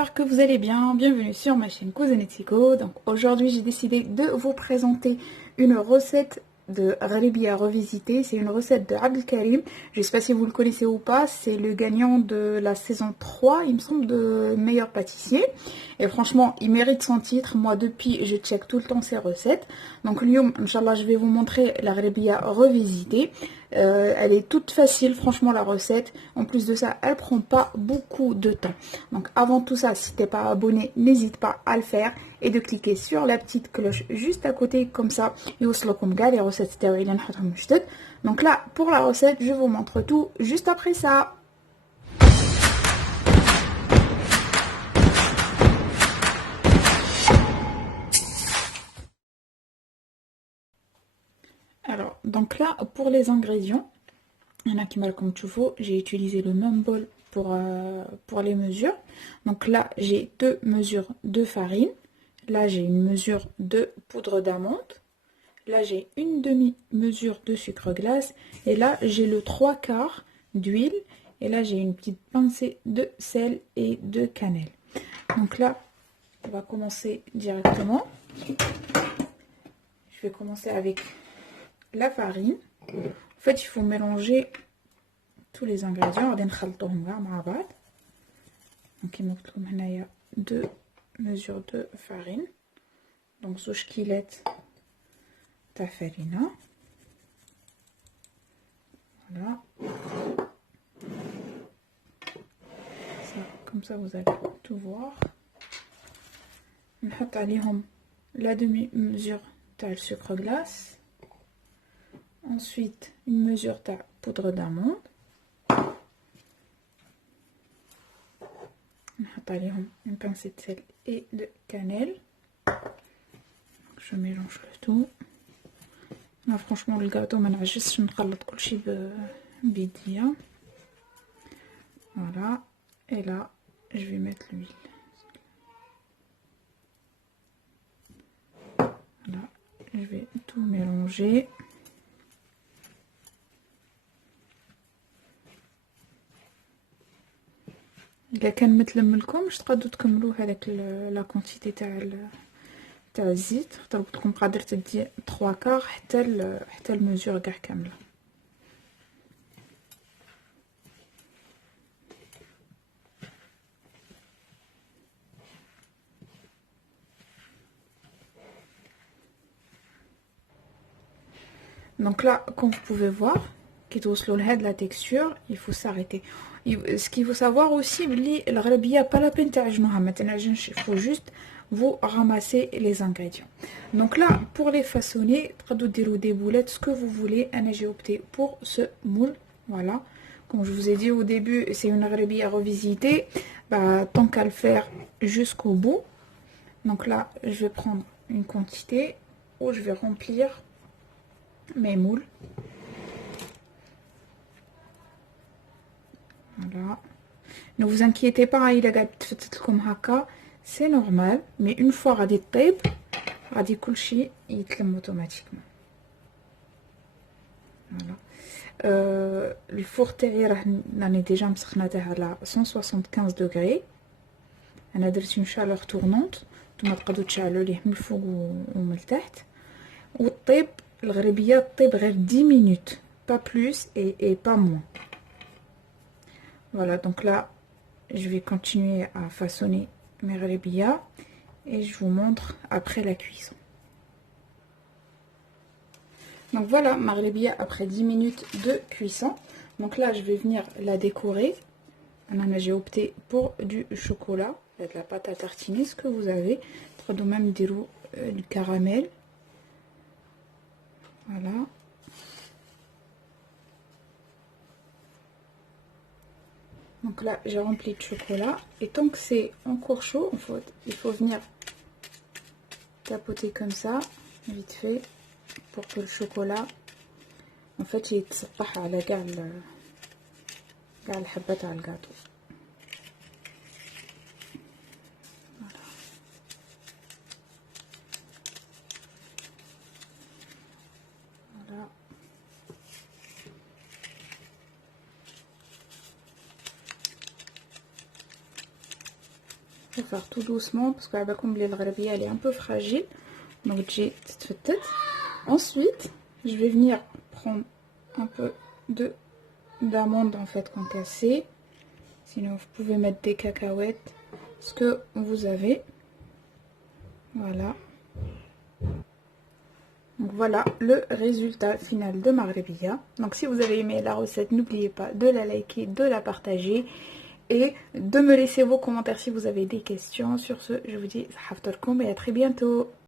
j'espère que vous allez bien. Bienvenue sur ma chaîne Cousinetico. Donc aujourd'hui j'ai décidé de vous présenter une recette de Gharibia revisité. C'est une recette de Abdelkarim. Je ne sais pas si vous le connaissez ou pas. C'est le gagnant de la saison 3, il me semble, de meilleur pâtissier. Et franchement, il mérite son titre. Moi, depuis, je check tout le temps ses recettes. Donc, Lyoum, Inch'Allah, je vais vous montrer la Gharibia revisitée. Elle est toute facile, franchement, la recette. En plus de ça, elle prend pas beaucoup de temps. Donc, avant tout ça, si t'es pas abonné, n'hésite pas à le faire et de cliquer sur la petite cloche juste à côté, comme ça, يوصلكم كاع les recettes تاعي اللي نحطهم جدد. Donc là, pour la recette, je vous montre tout juste après ça. Alors, donc là, pour les ingrédients, il y en a qui mal comme tu vois, j'ai utilisé le même bol pour les mesures. Donc là, j'ai 2 mesures de farine. Là, j'ai une mesure de poudre d'amande. Là, j'ai une demi-mesure de sucre glace. Et là, j'ai le 3/4 d'huile. Et là, j'ai une petite pincée de sel et de cannelle. Donc là, on va commencer directement. Je vais commencer avec la farine. En fait, il faut mélanger tous les ingrédients. Donc, il y a 2 mesures de farine. Donc, zouj kilet ta farina. Voilà. Ça, comme ça, vous allez tout voir. On met la demi-mesure de sucre glace. Ensuite, une mesure de poudre d'amande. On met une pincée de sel et de cannelle. Je mélange le tout. Là, franchement, le gâteau, je نخلط كل شيء بيديا. Voilà. Et là, je vais mettre l'huile. Voilà. Je vais tout mélanger. إذا كان متلم لكمش تقدروا تكملوا هذاك لا كونتيتي تاع الزيت. خاطر قلت لكم قادر تدي 3/4 حتى الميزور كاع كامله. Donc là, comme vous pouvez voir, qui de la texture, il faut s'arrêter. Ce qu'il faut savoir aussi, le Gharibia pas la peine il faut juste vous ramasser les ingrédients. Donc là, pour les façonner, des boulettes, ce que vous voulez. J'ai opté pour ce moule. Voilà. Comme je vous ai dit au début, c'est une Gharibia revisitée. Bah, tant qu'à le faire jusqu'au bout. Donc là, je vais prendre une quantité où je vais remplir mes moules. Voilà. Ne vous inquiétez pas, il a comme haka, c'est normal, mais une fois à des tape, à des kulchi, il tlem automatiquement. Voilà. Le four terrier, on est déjà à 175 degrés. On a une chaleur tournante. ثم تقدروا تشعلوا ليه من الفوق ومن التحت. والطيب الغريبيه طيب غير 10 minutes, pas plus et pas moins. Voilà, donc là, je vais continuer à façonner mes gharibia et je vous montre après la cuisson. Donc voilà, ma gharibia après 10 minutes de cuisson. Donc là, je vais venir la décorer. J'ai opté pour du chocolat, de la pâte à tartiner, ce que vous avez. Même du caramel. Voilà. Donc là, j'ai rempli de chocolat. Et tant que c'est encore chaud, il faut venir tapoter comme ça, vite fait, pour que le chocolat, en fait, il يتصبح على كاع الحبة تاع الجاتو. Voilà. Je vais faire tout doucement parce que la combler le gharbiya elle est un peu fragile. Donc j'ai cette tête. Ensuite, je vais venir prendre un peu d'amandes en fait concassées. Sinon, vous pouvez mettre des cacahuètes, ce que vous avez. Voilà. Donc voilà le résultat final de ma gharbiya. Donc si vous avez aimé la recette, n'oubliez pas de la liker, de la partager et de me laisser vos commentaires si vous avez des questions. Sur ce, je vous dis, et à très bientôt.